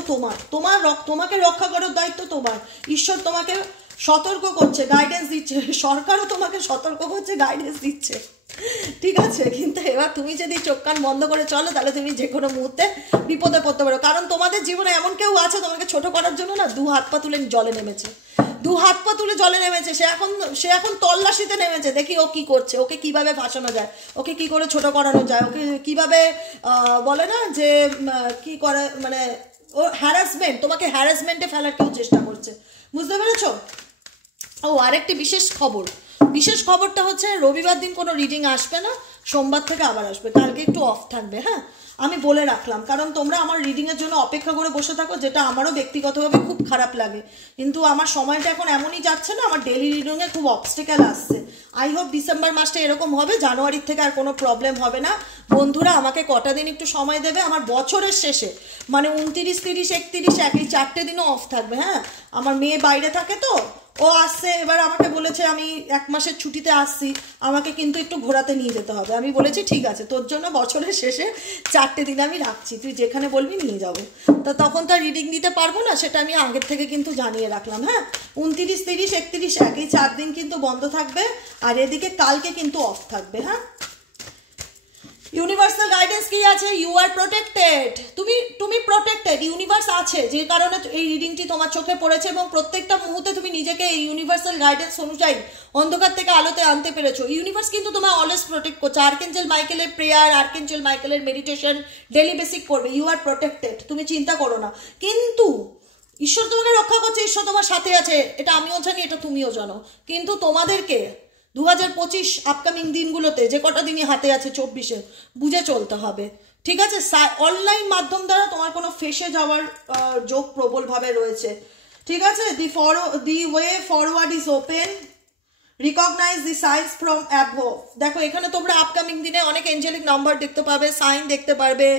তোমাকে রক্ষা করার দায়িত্ব তোমার, ঈশ্বর তোমাকে সতর্ক করছে, গাইডেন্স দিচ্ছে, সরকারও তোমাকে সতর্ক করছে, গাইডেন্স দিচ্ছে, ঠিক আছে, কিন্তু এবার তুমি যদি চোখ কান বন্ধ করে চলো তাহলে তুমি যে কোনো মুহূর্তে বিপদে পড়তে পারো। কারণ তোমাদের জীবনে এমন কেউ আছে তোমাকে ছোট করার জন্য না দু হাত পা তুলে জলে নেমেছে, দু হাত পা তুলে জলে নেমেছে। সে এখন তল্লাশিতে নেমেছে, দেখি ও কি করছে, ওকে কিভাবে ফাঁসানো যায়, ওকে কি করে ছোট করানো যায়, ওকে কিভাবে বলে না যে কি করে, মানে ও হ্যারাসমেন্ট, তোমাকে হ্যারাসমেন্টে ফেলার কেউ চেষ্টা করছে, বুঝতে পেরেছো? ও আরেকটি বিশেষ খবরটা হচ্ছে রবিবার দিন কোনো রিডিং আসবে না, সোমবার থেকে আবার আসবে, কালকে একটু অফ থাকবে। হ্যাঁ, আমি বলে রাখলাম, কারণ তোমরা আমার রিডিংয়ের জন্য অপেক্ষা করে বসে থাকো, যেটা আমারও ব্যক্তিগতভাবে খুব খারাপ লাগে। কিন্তু আমার সময়টা এখন এমনই যাচ্ছে না, আমার ডেলি রিডিংয়ে খুব অবস্টেকেল আসছে। আই হোপ ডিসেম্বর মাসটা এরকম হবে, জানুয়ারির থেকে আর কোনো প্রবলেম হবে না। বন্ধুরা আমাকে কটা দিন একটু সময় দেবে, আমার বছরের শেষে মানে 29, 30, 31, 1 এই 4টে দিনও অফ থাকবে। হ্যাঁ, আমার মেয়ে বাইরে থাকে তো, ও আসছে, এবার আমাকে বলেছে আমি 1 মাসের ছুটিতে আসছি, আমাকে কিন্তু একটু ঘোরাতে নিয়ে যেতে হবে। আমি বলেছি ঠিক আছে, তোর জন্য বছরের শেষে 4টে দিন আমি রাখছি, তুই যেখানে বলবি নিয়ে যাবো। তা তখন তো রিডিং দিতে পারবো না, সেটা আমি আগের থেকে কিন্তু জানিয়ে রাখলাম। হ্যাঁ, 29, 30, 31, 1 এই 4 দিন কিন্তু বন্ধ থাকবে, আর এদিকে কালকে কিন্তু অফ থাকবে। হ্যাঁ, ইউনিভার্সাল গাইডেন্স কি আছে? ইউ আর প্রোটেক্টেড, তুমি প্রোটেক্টেড, ইউনিভার্স আছে, যে কারণে এই রিডিংটি তোমার চোখে পড়েছে, এবং প্রত্যেকটা মুহূর্তে তুমি নিজেকে এই ইউনিভার্সাল গাইডেন্স অনুযায়ী অন্ধকার থেকে আলোতে আনতে পেরেছো। ইউনিভার্স কিন্তু তোমার অলওয়েজ প্রোটেক্ট করছে। আর্কেঞ্জেল মাইকেলের প্রেয়ার, আর্কেঞ্জেল মাইকেলের মেডিটেশন ডেলি বেসিক করবে। ইউ আর প্রোটেক্টেড, তুমি চিন্তা করো না। কিন্তু ঈশ্বর তোমাকে রক্ষা করছে, ঈশ্বর তোমার সাথে আছে, এটা আমিও জানি, এটা তুমিও জানো। কিন্তু তোমাদেরকে 2025 আপকামিং দিনগুলোতে যে কটা দিনই হাতে আছে 24-এ বুঝে চলতে হবে, ঠিক আছে? অনলাইন মাধ্যম দ্বারা তোমার কোনো ফেসে যাওয়ার যোগ প্রবলভাবে রয়েছে, ঠিক আছে? The way forward is open, recognise the signs from above. দেখো এখানে তোমরা আপকামিং দিনে অনেক এঞ্জেলিক নাম্বার দেখতে পাবে, সাইন দেখতে পারবে,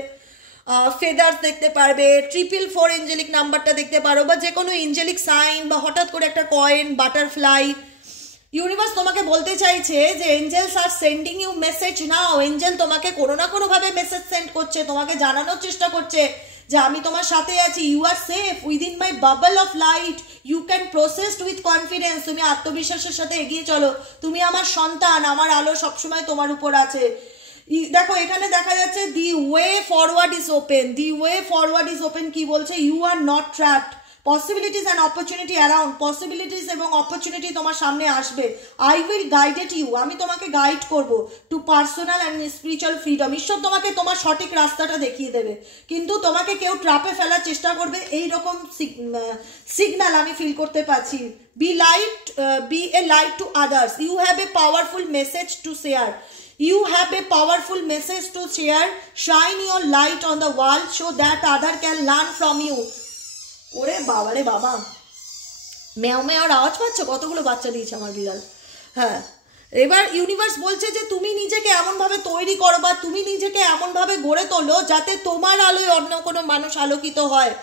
ফেদার্স দেখতে পারবে, 444 এঞ্জেলিক নাম্বারটা দেখতে পারো, বা যে কোনো এঞ্জেলিক সাইন, বা হঠাৎ করে একটা কয়েন, বাটারফ্লাই। ইউনিভার্স তোমাকে বলতে চাইছে যে angels are sending you message now. Angel তোমাকে কোনো না কোনোভাবে মেসেজ সেন্ড করছে, তোমাকে জানানোর চেষ্টা করছে যে আমি তোমার সাথে আছি, you are safe within my bubble of light, you can processed with confidence. তুমি আত্মবিশ্বাসের সাথে এগিয়ে চলো, তুমি আমার সন্তান, আমার আলো সবসময় তোমার উপর আছে। দেখো এখানে দেখা যাচ্ছে the way forward is open, the way forward is open কি বলছে? You are not trapped, possibilities and opportunity around, possibilities এবং অপরচুনিটি তোমার সামনে আসবে। আই উইল গাইডেড ইউ, আমি তোমাকে গাইড করব to personal and spiritual freedom. ঈশ্বর তোমাকে তোমার সঠিক রাস্তাটা দেখিয়ে দেবে, কিন্তু তোমাকে কেউ ট্র্যাপে ফেলার চেষ্টা করবে, এইরকম সিগন্যাল আমি ফিল করতে পারছি। Be a light to others, you have a powerful message to share, you have a powerful message to share, shine your light on the world so that other can learn from you। ওরে বাবা রে বাবা, মেও মেওর আওয়াজ পাচ্ছ? কতগুলো বাচ্চা দিয়েছে আমার বিড়াল। হ্যাঁ, এবার ইউনিভার্স বলছে যে তুমি নিজেকে এমনভাবে তৈরি করো, বা তুমি নিজেকে এমনভাবে গড়ে তোলো যাতে তোমার আলোয় অন্য কোনো মানুষ আলোকিত হয়।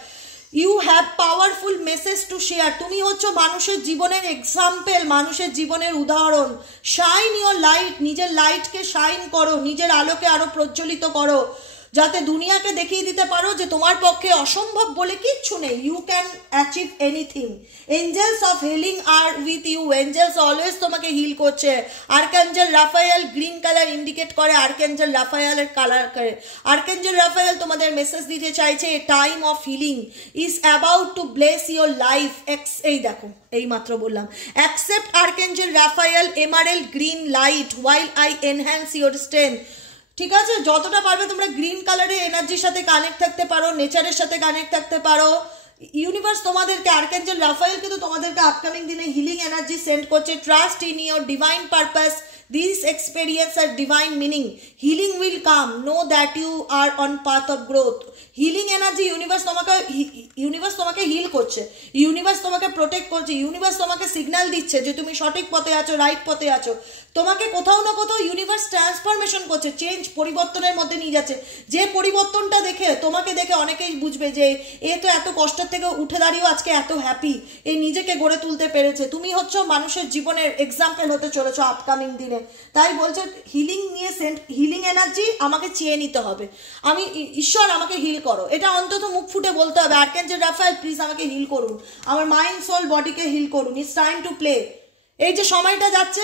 You have powerful message to share, তুমি হচ্ছ মানুষের জীবনের এক্সাম্পল, মানুষের জীবনের উদাহরণ। শাইন ইয়োর লাইট, নিজের লাইটকে শাইন করো, নিজের আলোকে আরো প্রজ্বলিত করো, যাতে দুনিয়াকে দেখিয়ে দিতে পারো যে তোমার পক্ষে অসম্ভব বলে কিচ্ছু নেই। You can achieve anything. Angels of healing are with you, angels always তোমাকে হিল করছে। Archangel Raphael green colour indicate করে, আর্কাঞ্জেল রাফায়েলের কালার করে। আর্কাঞ্জেল রাফায়েল তোমাদের মেসেজ দিতে চাইছে time of healing is about to bless your life. এই দেখো এই মাত্র বললাম, accept archangel Raphael emerald green light while I enhance your strength. ঠিক আছে, যতটা পারবে তোমরা গ্রিন কালারের এনার্জির সাথে কানেক্ট থাকতে পারো, নেচারের সাথে কানেক্ট থাকতে পারো। ইউনিভার্স তোমাদেরকে, আর্কাঞ্জেল রাফায়েল কিন্তু তোমাদেরকে আপকামিং দিনে হিলিং এনার্জি সেন্ড করছে। Trust in your divine purpose, this experience আর divine meaning, healing will come, know that you are on path of growth. Healing energy universe তোমাকে heal করছে, universe তোমাকে protect করছে, universe তোমাকে signal দিচ্ছে যে তুমি সঠিক পথে আছো, রাইট পথে আছো। তোমাকে কোথাও না কোথাও ইউনিভার্স ট্রান্সফরমেশন করছে, চেঞ্জ, পরিবর্তনের মধ্যে নিয়ে যাচ্ছে। যে পরিবর্তনটা দেখে, তোমাকে দেখে অনেকেই বুঝবে যে এ তো এত কষ্টের থেকে উঠে দাঁড়িয়েও আজকে এত হ্যাপি, এ নিজেকে গড়ে তুলতে পেরেছে। তুমি হচ্ছ মানুষের জীবনের এক্সাম্পল হতে চলেছো আপকামিং দিনে। তাই বলছে হিলিং নিয়ে হিলিং এনার্জি আমাকে চেয়ে নিতে হবে, আমি ঈশ্বর আমাকে হিল করো, এটা অন্তত মুখ ফুটে বলতে হবে। আর্কাঞ্জেল রাফায়েল প্লিজ আমাকে হিল করুন, আমার মাইন্ড সোল বডিকে হিল করুন, ইটস টাইম টু প্লে। এই যে সময়টা যাচ্ছে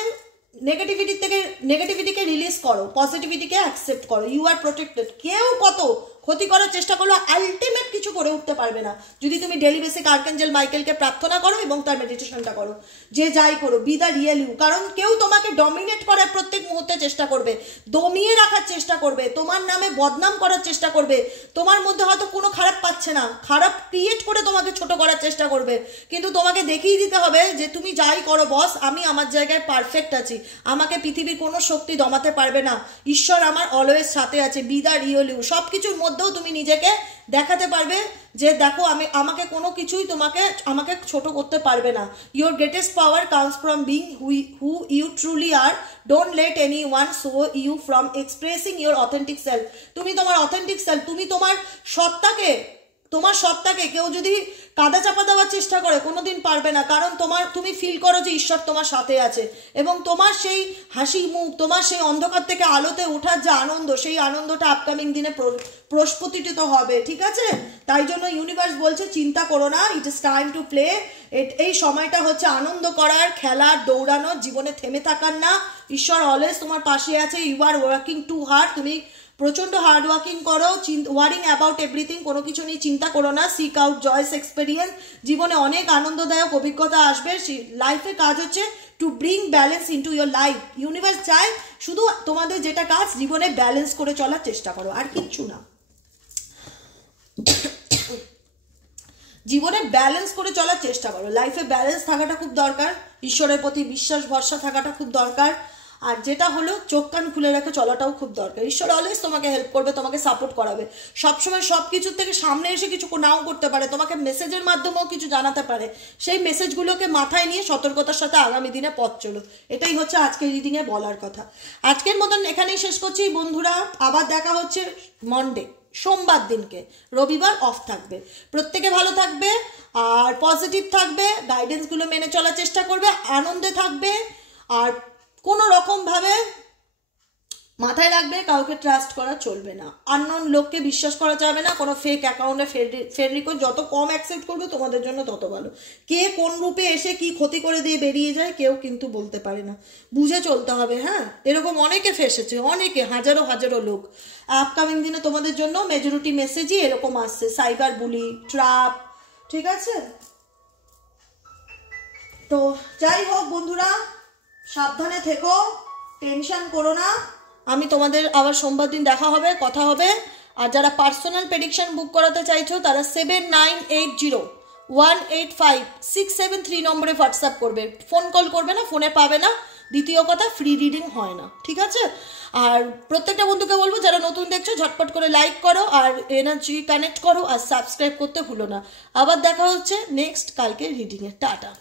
নেগেটিভিটিকে রিলিজ করো, পজিটিভিটিকে অ্যাকসেপ্ট করো, ইউ আর প্রোটেক্টেড। কেউ কত ক্ষতি করার চেষ্টা করলো আলটিমেট কিছু করে উঠতে পারবে না যদি তুমি ডেলি বেসিক আর্কেঞ্জেল মাইকেলকে প্রার্থনা করো এবং তার মেডিটেশনটা করো। যে যাই করো, বি দ্য রিয়েল ইউ। কারণ কেউ তোমাকে ডমিনেট করার প্রত্যেক মুহূর্তে চেষ্টা করবে, দমিয়ে রাখার চেষ্টা করবে, তোমার নামে বদনাম করার চেষ্টা করবে, তোমার মধ্যে হয়তো কোনো খারাপ পাচ্ছে না, খারাপ ক্রিয়েট করে তোমাকে ছোট করার চেষ্টা করবে, কিন্তু তোমাকে দেখিয়ে দিতে হবে যে তুমি যাই করো বস, আমি আমার জায়গায় পারফেক্ট আছি, আমাকে পৃথিবীর কোনো শক্তি দমাতে পারবে না, ঈশ্বর আমার অলওয়েজ সাথে আছে। Be the real you. সব কিছুর মধ্যেও তুমি নিজেকে দেখাতে পারবে যে দেখো আমাকে কোনো কিছুই আমাকে ছোট করতে পারবে না। Your greatest power comes from being who you truly are. Don't let any show you from expressing your authentic self. তুমি তোমার অথেন্টিক সেলফ, তুমি তোমার সত্তাকে কেউ যদি কাদা চাপা দেওয়ার চেষ্টা করে কোনোদিন পারবে না। কারণ তুমি ফিল করো যে ঈশ্বর তোমার সাথে আছে এবং তোমার সেই হাসি মুখ, তোমার সেই অন্ধকার থেকে আলোতে ওঠার যে আনন্দ, সেই আনন্দটা আপকামিং দিনে প্রস্ফুটিত হবে। ঠিক আছে, তাই জন্য ইউনিভার্স বলছে চিন্তা করো না, it is time to play. এই সময়টা হচ্ছে আনন্দ করার, খেলার, দৌড়ানোর, জীবনে থেমে থাকার না। ঈশ্বর অলওয়েজ তোমার পাশে আছে। You are working too hard. তুমি প্রচন্ড হার্ড ওয়ার্কিং করো, ওয়ারিং অ্যাবাউট এভরিথিং, কোনো কিছু নিয়ে চিন্তা করো না। Seek out joys experience. জীবনে অনেক আনন্দদায়ক অভিজ্ঞতা আসবে। লাইফে কাজ হচ্ছে to bring balance into your life. Universe চায় শুধু তোমাদের যেটা কাজ, জীবনে ব্যালেন্স করে চলার চেষ্টা করো, আর কিচ্ছু না। জীবনে ব্যালেন্স করে চলার চেষ্টা করো। লাইফে ব্যালেন্স থাকাটা খুব দরকার, ঈশ্বরের প্রতি বিশ্বাস ভরসা থাকাটা খুব দরকার, আর যেটা হলো চোখ কান খুলে রেখে চলাটাও খুব দরকার। ঈশ্বর অলওয়েজ তোমাকে হেল্প করবে, তোমাকে সাপোর্ট করাবে। সবসময় সব কিছুর থেকে সামনে এসে কিছু নাও করতে পারে, তোমাকে মেসেজের মাধ্যমেও কিছু জানাতে পারে। সেই মেসেজগুলোকে মাথায় নিয়ে সতর্কতার সাথে আগামী দিনে পথ চলো। এটাই হচ্ছে আজকের রিডিংয়ে বলার কথা। আজকের মতন এখানেই শেষ করছি বন্ধুরা। আবার দেখা হচ্ছে মন্ডে, সোমবার দিনকে। রবিবার অফ থাকবে। প্রত্যেকে ভালো থাকবে আর পজিটিভ থাকবে, গাইডেন্সগুলো মেনে চলার চেষ্টা করবে, আনন্দে থাকবে, আর কোনো রকমভাবে মাথায় রাখবে কাউকে ট্রাস্ট করা চলবে না, আননোন লোককে বিশ্বাস করা যাবে না, কোনো ফেক অ্যাকাউন্টে ফ্রেন্ড রিকোয়েস্ট যত কম অ্যাকসেপ্ট করবে তোমাদের জন্য তত ভালো। কে কোন রূপে এসে কি ক্ষতি করে দিয়ে বেরিয়ে যায় কেউ কিন্তু বলতে পারে না, বুঝে চলতে হবে। হ্যাঁ, এরকম অনেকে ফেসেছে, অনেকে, হাজারো হাজারো লোক। আপকামিং দিনে তোমাদের জন্য মেজরিটি মেসেজই এরকম আসছে, সাইবার বুলি, ট্রাপ। ঠিক আছে, তো যাই হোক বন্ধুরা, সাবধানে থেকো, টেনশন করো না। আমি তোমাদের আবার সোমবার দিন দেখা হবে, কথা হবে। আর যারা পার্সোনাল প্রেডিকশন বুক করাতে চাইছো তারা 7980185673 নম্বরে হোয়াটসঅ্যাপ করবে, ফোন কল করবে না, ফোনে পাবে না। দ্বিতীয় কথা, ফ্রি রিডিং হয় না। ঠিক আছে, আর প্রত্যেকটা বন্ধুকে বলবো যারা নতুন দেখছো ঝটপট করে লাইক করো আর এনার্জি কানেক্ট করো আর সাবস্ক্রাইব করতে ভুলো না। আবার দেখা হচ্ছে নেক্সট কালকে রিডিংয়ে। টাটা।